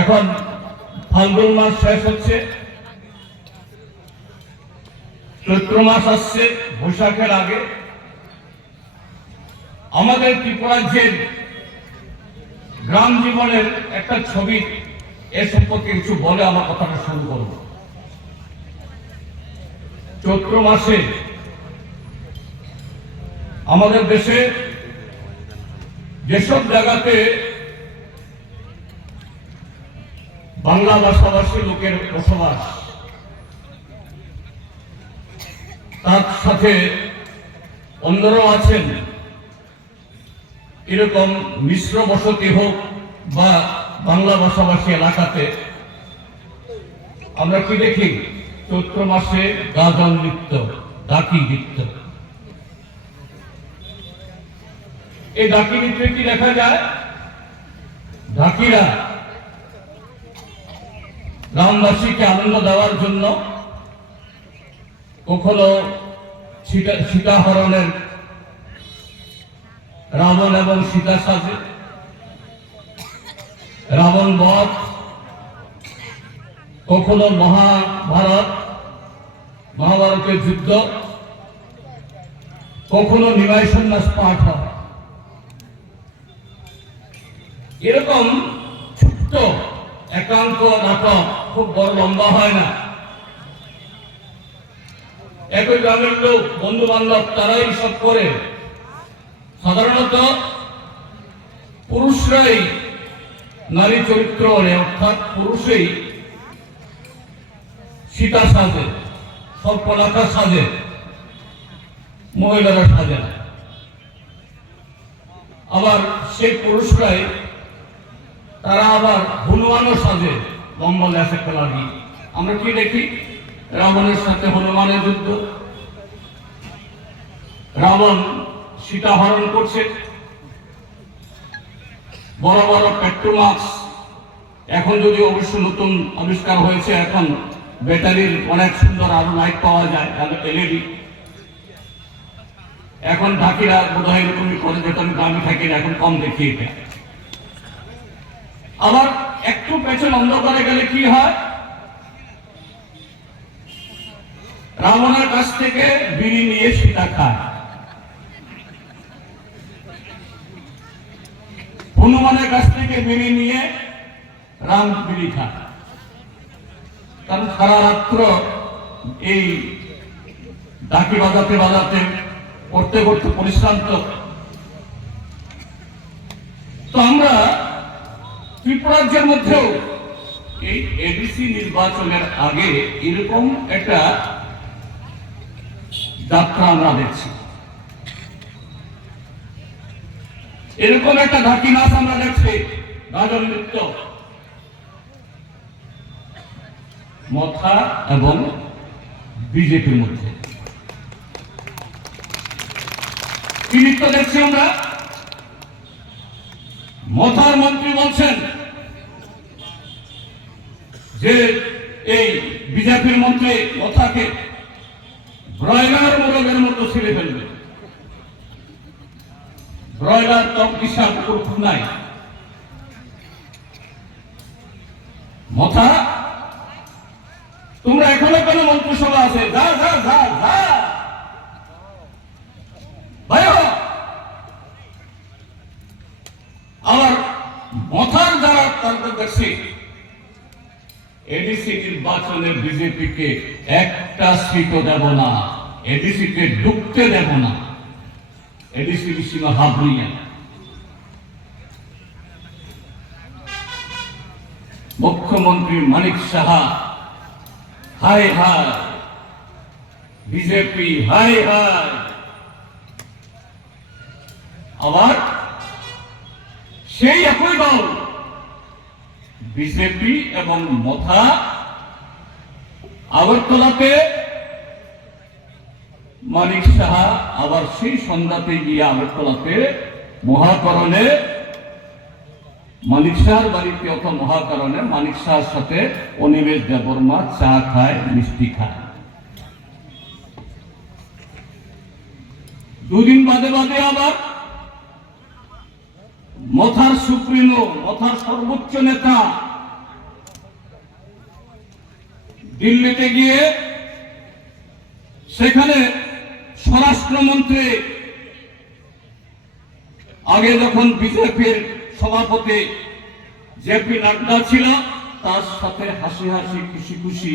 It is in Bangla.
এখন ফাল্গুন মাস শেষ হচ্ছে, চৈত্র মাস আসছে, বৈশাখের আগে। আমাদের ত্রিপুরাজ্যের গ্রাম জীবনের একটা ছবি এ সম্পর্কে কিছু বলে আমার কথাটা শুরু করব। চৈত্র মাসে আমাদের দেশে যেসব জায়গাতে বাংলা ভাষাভাষী লোকের বসবাস, তার সাথে অন্যরাও আছেন, এরকম মিশ্র বসতি হোক বা বাংলা ভাষাভাষী এলাকাতে আমরা কি দেখি? চৈত্র মাসে গাজন নৃত্য, ডাকি নৃত্য। এই ডাকি নৃত্যে কি দেখা যায়? ডাকিরা গ্রামবাসীকে আনন্দ দেওয়ার জন্য কখনো সীতাহরণের রাবণ এবং সীতা সাজে, রাবণ বধ, কখনো মহাভারতের যুদ্ধ, কখনো নিমাই সন্ন্যাস পাঠ হয়। এরকম ছোট্ট একাঙ্ক নাটক, খুব বড় লম্বা হয় না। একই গ্রামের লোক, বন্ধু বান্ধব, তারাই সব করে। সাধারণত পুরুষরাই নারী চরিত্র, অর্থাৎ পুরুষই সীতা সাজে, সর্পলাখা সাজে, মহিলারা সাজে না। আবার সেই পুরুষরাই তারা আবার হনুমানও সাজে, লম্বা লেসে লাগিয়ে। আমরা কি দেখি? রাবণের সাথে হনুমানের যুদ্ধ, রাবণ সীতা হরণ করছে, বড় বড় পেট্রোমাক্স, এখন যদি অবশ্য নতুন আবিষ্কার হয়েছে, এখন ব্যাটারির অনেক সুন্দর আরো লাইট পাওয়া যায়, এলইডি। এখন ঢাকিরা বোধ হয় এরকমই করে, যেটা আমি গ্রামে থাকি, এখন কম দেখি এটা। আবার একটু পেছন অন্ধকারে গেলে কি হয়? রাবণের কাছ থেকে বিড়ি নিয়ে সীতা খায়, হনুমানের কাছ থেকে বিড়ি নিয়ে রাম বিড়ি খায়। কারণ সারা রাত্র এই ডাকি বাজাতে বাজাতে, করতে করতে পরিশ্রান্ত। তো আমরা ত্রিপুরাজ্যের মধ্যেও এই এডিসি নির্বাচনের আগে এরকম একটা যাত্রা আমরা দেখছি, এরকম একটা ঢাকি নাচ আমরা দেখছি, গাজন নৃত্য। মথা এবং বিজেপির মধ্যে কি নৃত্য দেখছি আমরা? মথার মন্ত্রী বলছেন যে এই বিজেপির মন্ত্রী মথাকে ব্রয়লার মোরগের মতো ছিঁড়ে ফেলবে। ব্রয়লার তো বিশাল কুকুর নাই। মথা, তোমরা এখনো কেন মন্ত্রিসভা আছে? যা যা যা যা ভাই। আবার মথার যারা তাদের দেখছি, এডিসি নির্বাচনে বিজেপিকে একটা সিটও দেব না, এডিসিকে ঢুকতে দেব না, এডিসি সীমা হাবড়িয়া। মুখ্যমন্ত্রী মানিক সাহা হাই হাই, বিজেপি হাই হাই। আবার সেই একই দল বিজেপি এবং মথা আগরতলাতে, মানিক সাহা আবার সেই সন্ধ্যাতে গিয়ে আগরতলাতে মহাকরণে, মানিক সাহার বাড়িতে অথবা মহাকরণে মানিক সাহার সাথে অনিমেষ দেববর্মা চা খায়, মিষ্টি খায়। দুদিন বাদে বাদে আবার মথার সুপ্রিমো, মথার সর্বোচ্চ নেতা দিল্লিতে গিয়ে সেখানে স্বরাষ্ট্রমন্ত্রী, আগে যখন বিজেপির সভাপতি জেপি নাড্ডা ছিল, তার সাথে হাসি হাসি খুশি খুশি